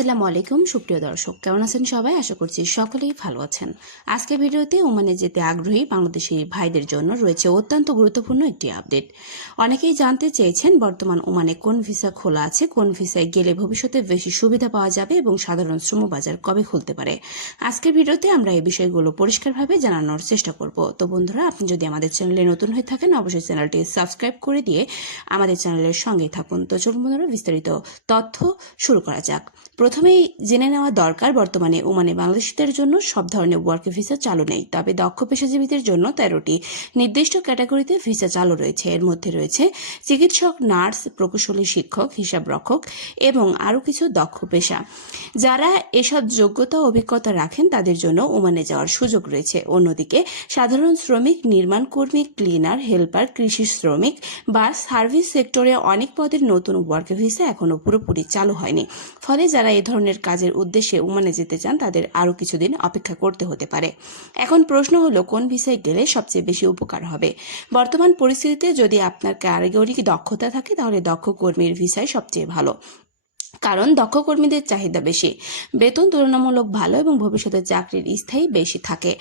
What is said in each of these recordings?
আসসালামু আলাইকুম সুপ্রিয় দর্শক, কেমন আছেন সবাই? আশা করছি সকলেই ভালো আছেন। আজকের ভিডিওতে ওমানে যেতে আগ্রহী বাংলাদেশি ভাইদের জন্য রয়েছে অত্যন্ত গুরুত্বপূর্ণ একটি আপডেট। অনেকেই জানতে চেয়েছেন বর্তমান ওমানে কোন ভিসা খোলা আছে, কোন ভিসায় গেলে ভবিষ্যতে বেশি সুবিধা পাওয়া যাবে এবং সাধারণ শ্রম বাজার কবে খুলতে পারে। আজকের ভিডিওতে আমরা এই বিষয়গুলো পরিষ্কারভাবে জানানোর চেষ্টা করব। তো বন্ধুরা, আপনি যদি আমাদের চ্যানেলে নতুন হয়ে থাকেন অবশ্যই চ্যানেলটি সাবস্ক্রাইব করে দিয়ে আমাদের চ্যানেলের সঙ্গেই থাকুন। তো চলুন বন্ধুরা, বিস্তারিত তথ্য শুরু করা যাক। প্রথমেই জেনে নেওয়া দরকার, বর্তমানে ওমানে বাংলাদেশিদের জন্য সব ধরনের ওয়ার্ক ভিসা চালু নেই, তবে দক্ষ পেশাজীবীদের জন্য 13টি নির্দিষ্ট ক্যাটাগরিতে ভিসা চালু রয়েছে। এর মধ্যে রয়েছে চিকিৎসক, নার্স, প্রকৌশলী, শিক্ষক, হিসাবরক্ষক এবং আরও কিছু দক্ষ পেশা। যারা এসব যোগ্যতা অভিজ্ঞতা রাখেন তাদের জন্য ওমানে যাওয়ার সুযোগ রয়েছে। অন্যদিকে সাধারণ শ্রমিক, নির্মাণ কর্মী, ক্লিনার, হেল্পার, কৃষি শ্রমিক বা সার্ভিস সেক্টরে অনেক পদের নতুন ওয়ার্ক ভিসা এখনো পুরোপুরি চালু হয়নি। ফলে যারা এই ধরনের কাজের উদ্দেশ্যে ওমানে যেতে চান তাদের আরও কিছুদিন অপেক্ষা করতে হতে পারে। এখন প্রশ্ন হলো, কোন ভিসায় গেলে সবচেয়ে বেশি উপকার হবে? বর্তমান পরিস্থিতিতে যদি আপনার কারিগরি দক্ষতা থাকে তাহলে দক্ষ কর্মীর ভিসাই সবচেয়ে ভালো, কারণ দক্ষ কর্মীদের চাহিদা বেশি, বেতন তুলনামূলক ভালো এবং ভবিষ্যতে চাকরির স্থায়ী বেশি থাকে।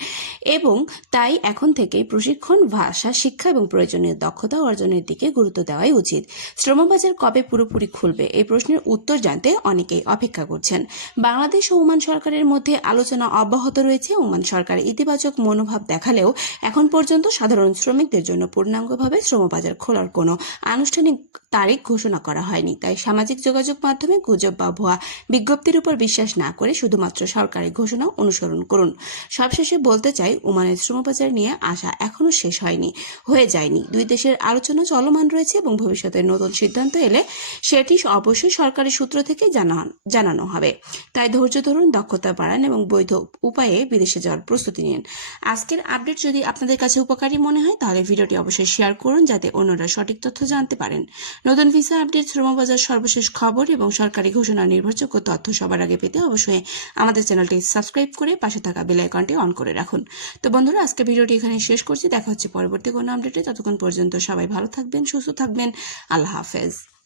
এবং তাই এখন থেকেই প্রশিক্ষণ, ভাষা শিক্ষা এবং প্রয়োজনীয় দক্ষতা অর্জনের দিকে গুরুত্ব দেওয়াই উচিত। শ্রমবাজার কবে পুরোপুরি খুলবে, এই প্রশ্নের উত্তর জানতে অনেকেই অপেক্ষা করছেন। বাংলাদেশ ও ওমান সরকারের মধ্যে আলোচনা অব্যাহত রয়েছে। ওমান সরকার ইতিবাচক মনোভাব দেখালেও এখন পর্যন্ত সাধারণ শ্রমিকদের জন্য পূর্ণাঙ্গভাবে শ্রমবাজার খোলার কোনো আনুষ্ঠানিক তারিখ ঘোষণা করা হয়নি। তাই সামাজিক যোগাযোগ মাধ্যমে গুজব বা ভুয়া বিজ্ঞপ্তির উপর বিশ্বাস না করে শুধুমাত্র সরকারি ঘোষণা অনুসরণ করুন। সবশেষে বলতে চাই, ওমানের শ্রমবাজার নিয়ে আশা এখনো শেষ হয়ে যায়নি। দুই দেশের আলোচনা চলমান রয়েছে এবং ভবিষ্যতে নতুন সিদ্ধান্ত এলে সেটি অবশ্যই সরকারি সূত্র থেকে জানানো হবে। তাই ধৈর্য ধরুন, দক্ষতা বাড়ান এবং বৈধ উপায়ে বিদেশে যাওয়ার প্রস্তুতি নিন। আজকের আপডেট যদি আপনাদের কাছে উপকারী মনে হয় তাহলে ভিডিওটি অবশ্যই শেয়ার করুন, যাতে অন্যরা সঠিক তথ্য জানতে পারেন। নতুন ভিসা আপডেট, শ্রমবাজার সর্বশেষ খবর এবং সরকারি ঘোষণা নির্ভরযোগ্য তথ্য সবার আগে পেতে অবশ্যই আমাদের চ্যানেলটি সাবস্ক্রাইব করে পাশে থাকা বেল আইকনটি অন করে রাখুন। তো বন্ধুরা, আজকে ভিডিওটি এখানে শেষ করছি। দেখা হচ্ছে পরবর্তী কোনো আপডেটে। ততক্ষণ পর্যন্ত সবাই ভালো থাকবেন, সুস্থ থাকবেন। আল্লাহ হাফেজ।